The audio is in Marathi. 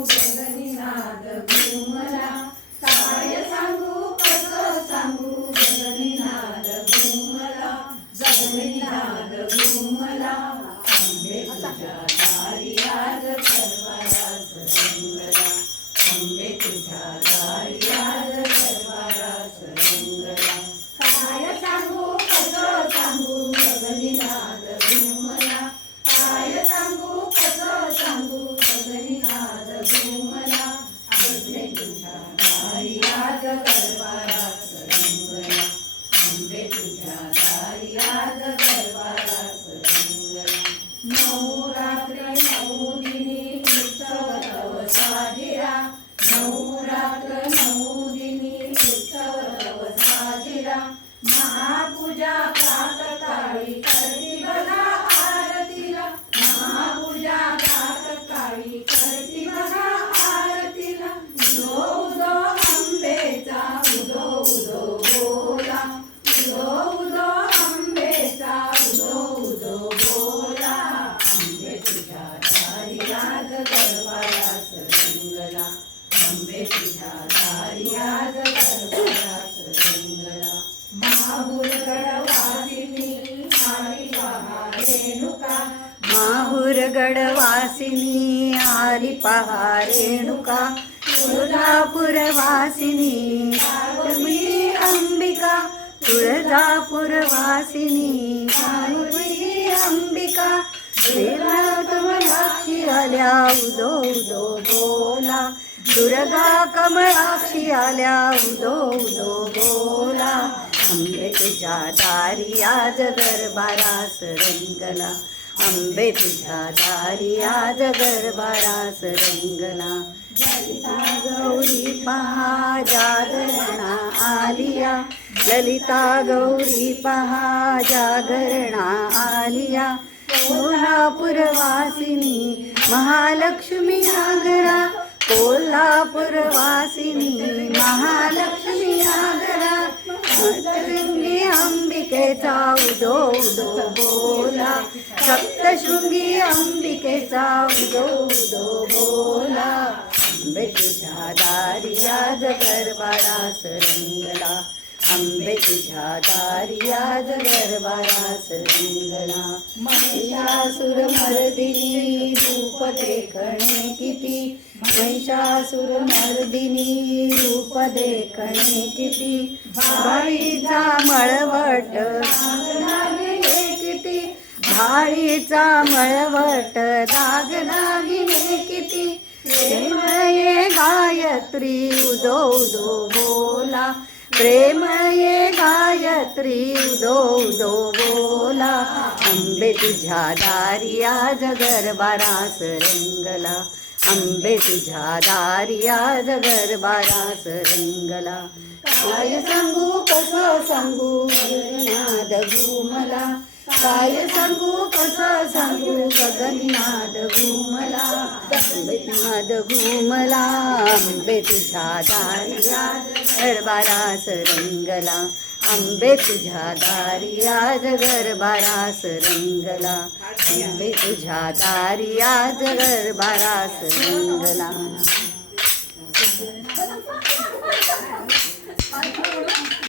गगनीनाद घुमला, काय सांगू कसं सांगू गगनीनाद घुमला, गगनीनाद घुमला. आंबे तुझ्या दारी आज गरबारास रंगला, आंबे तुझ्या दारी आज गरबारास रंगला. काय सांगू कसं सांगू गगनीनाद घुमला, काय सांगू कसं सांगू गगनीनाद घुमला. आंबे तुझ्या दारी आज गरबारास रंगला, आंबे तुझ्या दारी आज गरबारास रंगला. नवरात्र नऊ दिनी उत्सव तव साजिरा, नवरात्र नऊ दिनी उत्सव तव साजिरा. महापूजा प्रातःकाळी करती बघा आरतीला, महापूजा प्रातःकाळी करती बघा आरतीला. उदो उदो आंबेचा उदो उदो बोला, उदो उदो आंबेचा उदो उदो बोला. आंबे तुझ्या दारी आज गरबारास रंगला, आंबे तुझ्या दारी आज गरबारास रंगला. माहुरगड वासिनी आली पहा रेणुका, माहुरगड वासिनी आली पहा रेणुका. तुळजापूर वासिनी काळुजी अंबिका, तुळजापूर वासिनी काळुजी अंबिका. देवा कमळाक्षी आल्या उदो उदो बोला, दुर्गा कमळाक्षी आल्या उदो उदो बोला. आंबे तुझ्या दारी आज गरबारास रंगला, आंबे तुझ्या दारी आज गरबारास रंगला. ललिता गौरी पहा जागरणा आलिया, ललिता गौरी पहा जागरणा आलिया. कोल्हापूर वासिनी महालक्ष्मी आगरा, कोल्हापूर वासिनी महालक्ष्मी आगरा. सप्तशृंगी अंबिकेचा उदो उदो बोला, सप्तशृंगी अंबिकेचा उदो उदो बोला. आंबे तुझ्या दारी आज गरबारास रंगला, आंबे तुझ्या दारी आज गरबारास रंगला. महिषासुर मर्दिनी रूप देखणे किती, महिषासुर मर्दिनी रूप देखणे किती. भाळीचा मळवट दागदागिने किती, भाळीचा मळवट दागदागिने किती. प्रेमये गायत्री उदो उदो बोला, प्रेमये गायत्री उदो उदो बोला. आंबे तुझ्या दारी आज गरबारास रंगला, आंबे तुझ्या दारी आज गरबारास रंगला. काय सांगू कसं सांगू गगनीनाद घुमला, काय सांगू कसं सांगू गगनीनाद घुमला. गगनीनाद घुमला, आंबे तुझ्या दारी आज गरबारास रंगला, आंबे तुझ्या दारी आज गरबारास रंगला. आंबे तुझ्या दारी आज गरबारास रंगला.